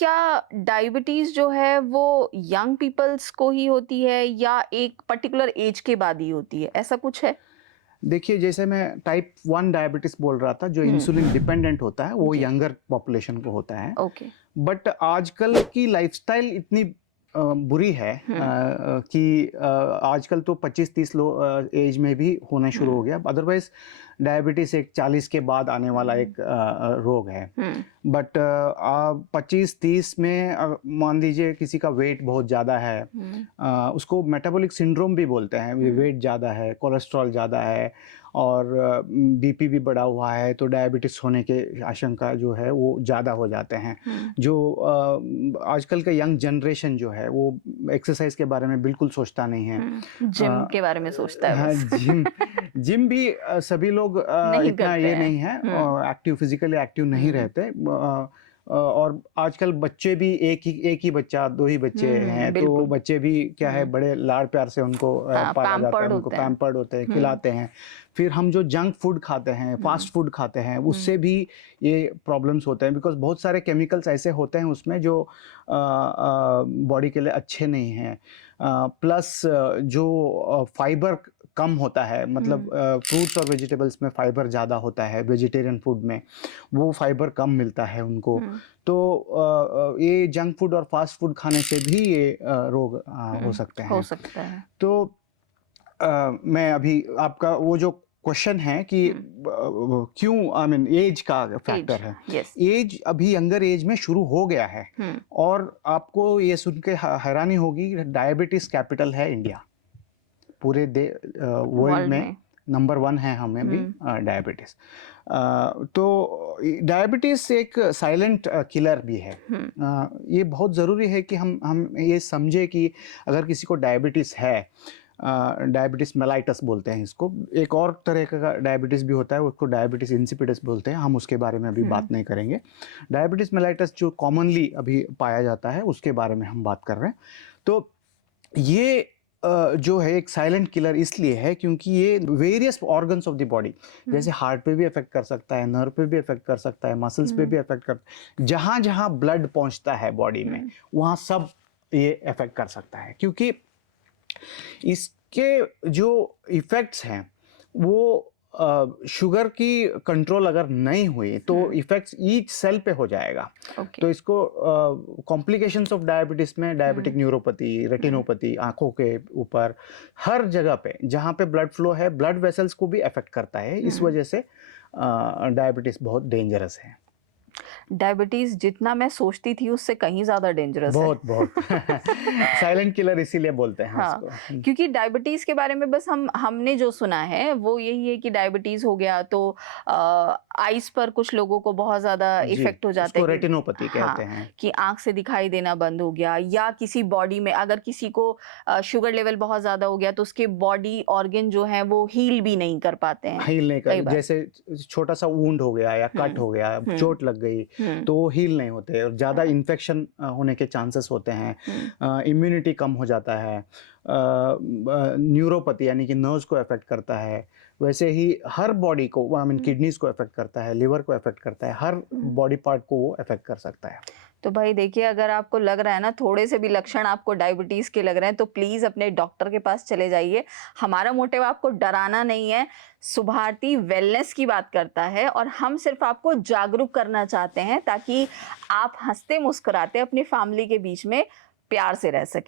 क्या डायबिटीज जो है वो यंग पीपल्स को ही होती है या एक पर्टिकुलर एज के बाद ही होती है, ऐसा कुछ है? देखिए, जैसे मैं टाइप 1 डायबिटीज़ बोल रहा था, जो हुँ, इंसुलिन डिपेंडेंट होता है, वो जी, यंगर पॉपुलेशन को होता है। ओके। बट आजकल की लाइफ़स्टाइल इतनी बुरी है हुँ, कि आजकल तो 25-30 एज में भी होना शुरू हो हुँ, गया। अदरवाइज़ डायबिटीज़ एक 40 के बाद आने वाला हुँ, एक रोग है। हुँ, बट 25-30 में मान लीजिए किसी का वेट बहुत ज़्यादा है, हुँ, उसको मेटाबॉलिक सिंड्रोम भी बोलते हैं। ये हुँ, वेट ज़्यादा है, कोलेस्ट्रॉल ज़्यादा है और बीपी भी बढ़ा हुआ है, तो डायबिटीज़ होने के आशंका जो है वो ज़्यादा हो जाते हैं। हुँ, जो आजकल का यंग जनरेशन जो है वो एक्सरसाइज़ के बारे में बिल्कुल सोचता नहीं है। हुँ, जिम अ, के बारे में सोचता है हाँ, बस। जिम जिम भी सभी लोग नहीं इतना करते ये हैं। नहीं है, हुँ, एक्टिव फिज़िकली एक्टिव नहीं हुँ, रहते। और आजकल बच्चे भी एक ही बच्चा, 2 ही बच्चे हुँ, हैं, तो बिल्कुल। बच्चे भी क्या है हुँ, बड़े लाड-प्यार से उनको हाँ, पाला जाता है, पैम्पर्ड उनको होते हैं। पैम्पर्ड होते हैं, हुँ, खिलाते हैं। फिर हम जो जंक फूड खाते हैं, हुँ, फास्ट फूड खाते हैं, हुँ, उससे भी ये प्रॉब्लम्स होते हैं बिकॉज़ बहुत सारे केमिकल्स ऐसे होते हैं उसमें जो बॉडी के लिए अच्छे नहीं हैं। प्लस जो फाइबर कम होता है, मतलब हुँ, फ्रूट्स और वेजिटेबल्स में फाइबर ज़्यादा होता है, वेजिटेरियन फूड में, वो फाइबर कम मिलता है उनको। हुँ, तो ये जंक फूड और फास्ट फूड खाने से भी ये रोग हो हुँ, सकते हो हैं। सकता है। तो मैं अभी आपका वो जो क्वेश्चन है कि हुँ, क्यों, आई मीन एज का एज, फैक्टर है। यस। एज अभी यंगर एज में शुरू हो गया है हुँ, और आपको ये सुन के हैरानी होगी, डायबिटीज़ कैपिटल है इंडिया। पूरे वर्ल्ड वर्ल्ड में में। नंबर 1 है हमें भी हुँ, डायबिटीज़। तो डायबिटीज़ एक साइलेंट किलर भी है। हुँ, ये बहुत ज़रूरी है कि हम ये समझें कि अगर किसी को डायबिटीज़ है, डायबिटीज़ मेलाइटस बोलते हैं इसको। एक और तरह का डायबिटीज़ भी होता है, उसको डायबिटीज़ इंसिपिडस बोलते हैं, हम उसके बारे में अभी हुँ, बात नहीं करेंगे। डायबिटीज़ मेलाइटस जो कॉमनली अभी पाया जाता है, उसके बारे में हम बात कर रहे हैं। तो ये जो है एक साइलेंट किलर इसलिए है क्योंकि ये various organs of the body, hmm, जैसे हार्ट पे भी अफेक्ट कर सकता है, नर्व पे भी अफेक्ट कर सकता है, मसल्स पे हुँ, भी अफेक्ट कर, जहाँ-जहाँ ब्लड पहुँचता है बॉडी में, हुँ, वहाँ सब ये अफेक्ट कर सकता है। क्योंकि इसके जो इफ़ेक्ट्स हैं वो शुगर की कंट्रोल अगर नहीं हुई तो हुँ, इफ़ेक्ट्स ईच सेल पे हो जाएगा। ओके। तो इसको कॉम्प्लिकेशंस ऑफ डायबिटीज़ में डायबिटिक हुँ, न्यूरोपैथी, हुँ, रेटिनोपैथी, आँखों के ऊपर, हर जगह पे जहाँ पे ब्लड फ्लो है, ब्लड वेसल्स को भी अफ़ेक्ट करता है। इस हुँ। वजह से डायबिटीज़ बहुत डेंजरस है। डायबिटीज़ जितना मैं सोचती थी उससे कहीं ज़्यादा डेंजरस है। बहुत, बहुत। साइलेंट किलर इसीलिए बोलते हैं हाँ, उसको। हुँ। क्योंकि डायबिटीज़ के बारे में बस हमने जो सुना है वो यही है कि डायबिटीज़ हो गया तो आइज़ पर कुछ लोगों को बहुत ज़्यादा जी, इफ़ेक्ट हो जाता है उसको कि रेटिनोपैथी कहते हाँ, हैं। कि आँख से दिखाई देना बंद हो गया या किसी बॉडी में अगर किसी को शुगर लेवल बहुत ज़्यादा हो गया तो उसके बॉडी ऑर्गन जो हैं वो हील भी नहीं कर पाते हैं, हील नहीं कई कर, बार। जैसे छोटा-सा वुंड हो गया या कट हुँ, हो गया, हुँ, चोट लग गई, हुँ, तो वो हील नहीं होते और ज़्यादा हाँ, इन्फेक्शन होने के चांसेस होते हैं। हुँ, इम्यूनिटी कम हो जाता है। न्यूरोपैथी यानी कि नर्व्स को अफ़ेक्ट करता है। वैसे ही हर बॉडी को, आई मीन हुँ, किडनीज़ को अफ़ेक्ट करता है, लिवर को अफ़ेक्ट करता है, हर हुँ। बॉडी पार्ट को वो अफ़ेक्ट कर सकता है। तो भाई देखिए अगर आपको लग रहा है ना थोड़े से भी लक्षण आपको डायबिटीज के लग रहे हैं तो प्लीज अपने डॉक्टर के पास चले जाइए। हमारा मोटिव आपको डराना नहीं है। सुभारती वेलनेस की बात करता है और हम सिर्फ आपको जागरूक करना चाहते हैं ताकि आप हंसते मुस्कुराते अपनी फैमिली के बीच में प्यार से रह सकें।